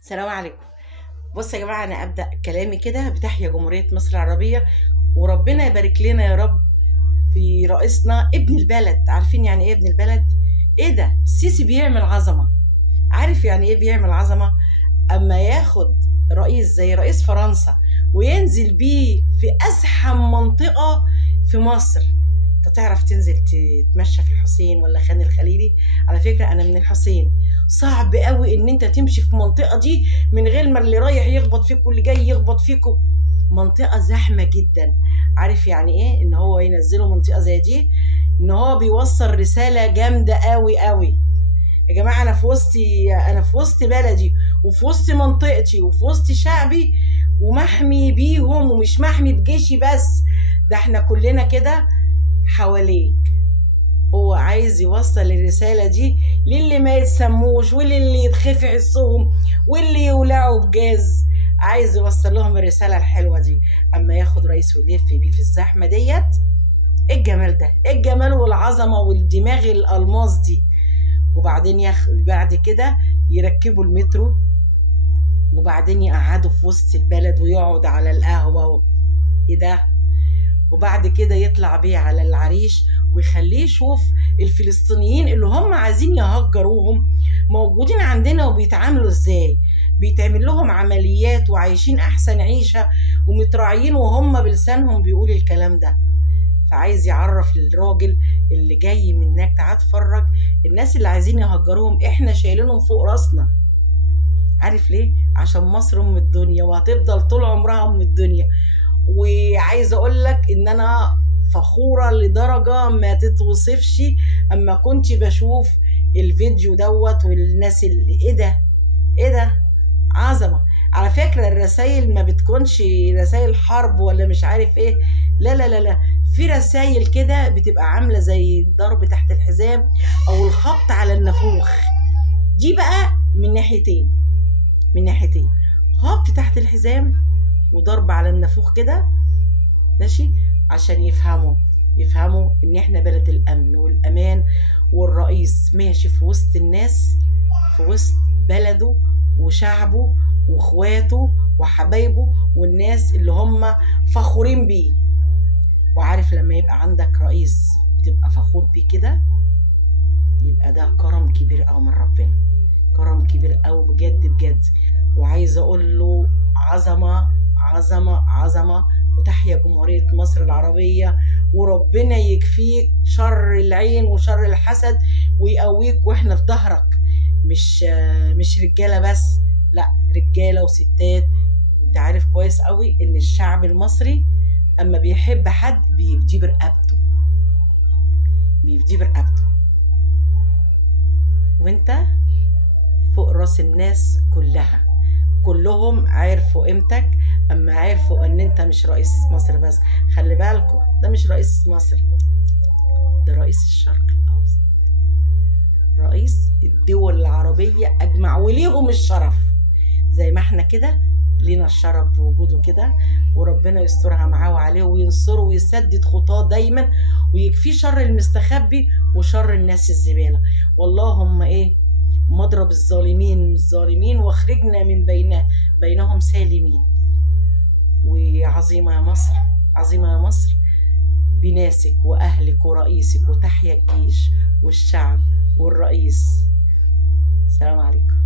السلام عليكم. بص يا جماعة، أنا أبدأ كلامي كده بتحيا جمهورية مصر العربية، وربنا يبارك لنا يا رب في رئيسنا ابن البلد. عارفين يعني إيه ابن البلد؟ إيه ده؟ السيسي بيعمل عظمة. عارف يعني إيه بيعمل عظمة؟ أما ياخد رئيس زي رئيس فرنسا وينزل بيه في أزحم منطقة في مصر. انت تعرف تنزل تتمشى في الحسين ولا خان الخليلي؟ على فكرة أنا من الحسين. صعب قوي إن أنت تمشي في المنطقة دي من غير ما اللي رايح يخبط فيك واللي جاي يخبط فيكوا. منطقة زحمة جدا. عارف يعني إيه إن هو ينزله منطقة زي دي؟ إن هو بيوصل رسالة جامدة قوي قوي. يا جماعة، أنا في وسط بلدي، وفي وسط منطقتي، وفي وسط شعبي، ومحمي بيهم، ومش محمي بجيشي بس، ده احنا كلنا كده حواليك. هو عايز يوصل الرسالة دي للي ما يتسموش، واللي يتخفي عصهم، واللي يولعوا بجاز. عايز يوصل لهم الرسالة الحلوة دي. أما ياخد رئيس ويلف بيه في الزحمة ديت، ايه الجمال ده؟ ايه الجمال والعظمة والدماغ الألماس دي؟ وبعدين بعد كده يركبوا المترو، وبعدين يقعدوا في وسط البلد ويقعد على القهوة ايه ده؟ وبعد كده يطلع بيه على العريش ويخليه يشوف الفلسطينيين اللي هم عايزين يهجروهم موجودين عندنا وبيتعاملوا ازاي. بيتعمل لهم عمليات وعايشين احسن عيشة ومتراعيين، وهم بلسانهم بيقول الكلام ده. فعايز يعرف الراجل اللي جاي من هناك، تعال اتفرج، الناس اللي عايزين يهجروهم احنا شايلينهم فوق راسنا. عارف ليه؟ عشان مصر ام الدنيا، وهتفضل طول عمرها ام الدنيا. وعايزه اقول لك ان انا فخوره لدرجه ما تتوصفش. اما كنت بشوف الفيديو دوت والناس اللي ايه ده، ايه ده؟ عظمه. على فكره الرسائل ما بتكونش رسائل حرب ولا مش عارف ايه. لا لا لا لا، في رسائل كده بتبقى عامله زي الضرب تحت الحزام او الخبط على النافوخ. دي بقى من ناحيتين، من ناحيتين: خبط تحت الحزام وضرب على النافوخ كده، ماشي، عشان يفهموا ان احنا بلد الامن والامان، والرئيس ماشي في وسط الناس، في وسط بلده وشعبه واخواته وحبايبه والناس اللي هم فخورين بيه. وعارف لما يبقى عندك رئيس وتبقى فخور بيه كده، يبقى ده كرم كبير قوي من ربنا، كرم كبير قوي بجد بجد. وعايزه اقول له عظمه عظمه عظمه. وتحيا جمهوريه مصر العربيه، وربنا يكفيك شر العين وشر الحسد ويقويك، واحنا في ظهرك. مش رجاله بس، لا، رجاله وستات. انت عارف كويس قوي ان الشعب المصري اما بيحب حد بيفديه برقبته، بيفديه برقبته. وانت فوق راس الناس كلها، كلهم عرفوا قيمتك. اما عرفوا ان انت مش رئيس مصر بس، خلي بالكوا، ده مش رئيس مصر، ده رئيس الشرق الاوسط، رئيس الدول العربية اجمع، وليهم الشرف زي ما احنا كده لينا الشرف بوجوده كده. وربنا يسترها معاه وعليه وينصره ويسدد خطاه دايما، ويكفيه شر المستخبي وشر الناس الزبالة. واللهم ايه، مضرب الظالمين واخرجنا من بينهم سالمين. وعظيمة يا مصر، عظيمة يا مصر، بناسك وأهلك ورئيسك، وتحيا الجيش والشعب والرئيس. السلام عليكم.